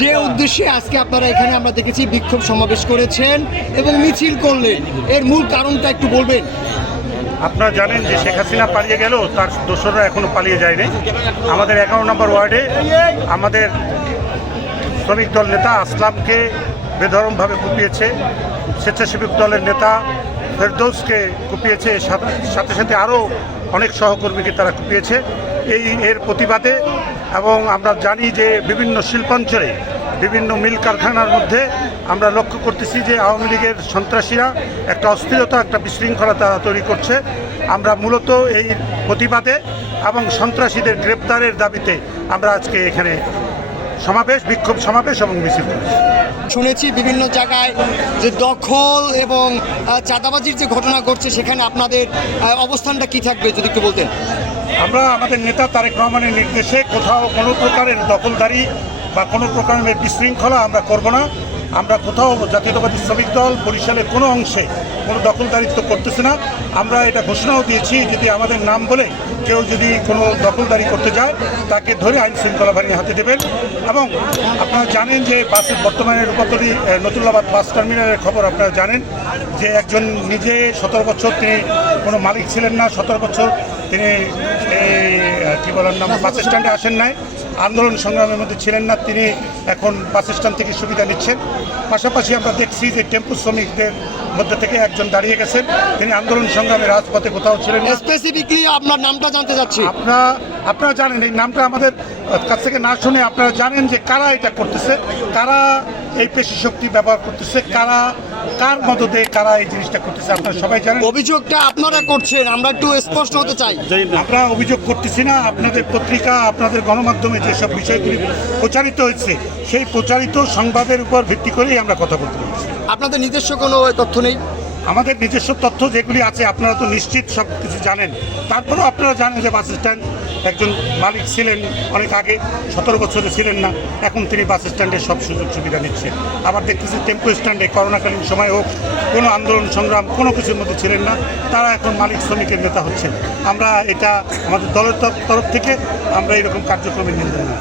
যে উদ্দেশ্যে আজকে আপনারা এখানে আমরা দেখেছি বিক্ষোভ সমাবেশ করেছেন এবং মিছিল করলেন, এর মূল কারণটা একটু বলবেন? আপনারা জানেন যে শেখ হাসিনা পালিয়ে গেল, তার দোসররা এখনও পালিয়ে যায়নি। আমাদের 11 নম্বর ওয়ার্ডে আমাদের শ্রমিক দল নেতা আসলামকে বেধরমভাবে কুপিয়েছে, স্বেচ্ছাসেবক দলের নেতা ফেরদৌসকে কুপিয়েছে, সাথে সাথে আরও অনেক সহকর্মীকে তারা কুপিয়েছে। এর প্রতিবাদে এবং আমরা জানি যে বিভিন্ন শিল্পাঞ্চলে বিভিন্ন মিল কারখানার মধ্যে আমরা লক্ষ্য করতেছি যে আওয়ামী লীগের সন্ত্রাসীরা একটা অস্থিরতা, একটা বিশৃঙ্খলতা তৈরি করছে। আমরা মূলত এই প্রতিবাদে এবং সন্ত্রাসীদের গ্রেপ্তারের দাবিতে আমরা আজকে এখানে বিক্ষোভ সমাবেশ এবং মিছিল করেছি। শুনেছি বিভিন্ন জায়গায় যে দখল এবং চাঁদাবাজির যে ঘটনা ঘটছে, সেখানে আপনাদের অবস্থানটা কি থাকবে যদি একটু বলতেন? আমরা আমাদের নেতা তারেক রহমানের নির্দেশে কোথাও কোনো প্রকারের দখলদারি বা কোনো প্রকারের বিশৃঙ্খলা আমরা করব না। আমরা কোথাও জাতীয়তাবাদী শ্রমিক দল বরিশালের কোনো অংশে কোনো দখলদারিত্ব করতেছে না। আমরা এটা ঘোষণাও দিয়েছি, যদি আমাদের নাম বলে কেউ যদি কোনো দখলদারি করতে যায় তাকে ধরে আইন শৃঙ্খলা বাহিনী হাতে দেবেন। এবং আপনারা জানেন যে বাসের বর্তমানে রূপান্তরী নতুল্লাবাদ বাস টার্মিনালের খবর আপনারা জানেন যে একজন নিজে 17 বছর তিনি কোনো মালিক ছিলেন না, 17 বছর তিনি কী বলার নাম বাস স্ট্যান্ডে আসেন নাই, আন্দোলন সংগ্রামের মধ্যে ছিলেন না, তিনি এখন বাস স্ট্যান্ড থেকে সুবিধা নিচ্ছেন। পাশাপাশি আমরা দেখছি যে টেম্পু শ্রমিকদের মধ্যে থেকে একজন দাঁড়িয়ে গেছেন, তিনি আন্দোলন সংগ্রামে রাজপথে কোথাও ছিলেন। স্পেসিফিকলি আপনার নামটা জানতে চাচ্ছি। আপনারা জানেন, এই নামটা আমাদের কাছ থেকে না শুনে আপনারা জানেন যে কারা এটা করতেছে, কারা এই পেশি শক্তি ব্যবহার করতেছে, কার মদতে কারা এই জিনিসটা করতেছে, আপনারা সবাই জানেন। অভিযোগটা আপনারা করছেন, আমরা একটু স্পষ্ট হতে চাই। আমরা অভিযোগ করতেছি না, আপনাদের পত্রিকা, আপনাদের গণমাধ্যমে যেসব বিষয়গুলি প্রচারিত হয়েছে সেই প্রচারিত সংবাদের উপর ভিত্তি করেই আমরা কথা বলতে পারছি। আপনাদের নিজস্ব কোনো তথ্য নেই? আমাদের নিজস্ব তথ্য যেগুলি আছে আপনারা তো নিশ্চিত সব কিছু জানেন। তারপরেও আপনারা জানেন যে বাস স্ট্যান্ড একজন মালিক ছিলেন অনেক আগে, 17 বছরে ছিলেন না, এখন তিনি বাস স্ট্যান্ডের সব সুযোগ সুবিধা নিচ্ছেন। আবার দেখতেছি টেম্পো স্ট্যান্ডে করোনাকালীন সময় হোক, কোনো আন্দোলন সংগ্রাম কোনো কিছুর মধ্যে ছিলেন না, তারা এখন মালিক শ্রমিকের নেতা হচ্ছেন। আমরা এটা আমাদের দলের তরফ থেকে আমরা এরকম কার্যক্রমের নিন্দা জানাই।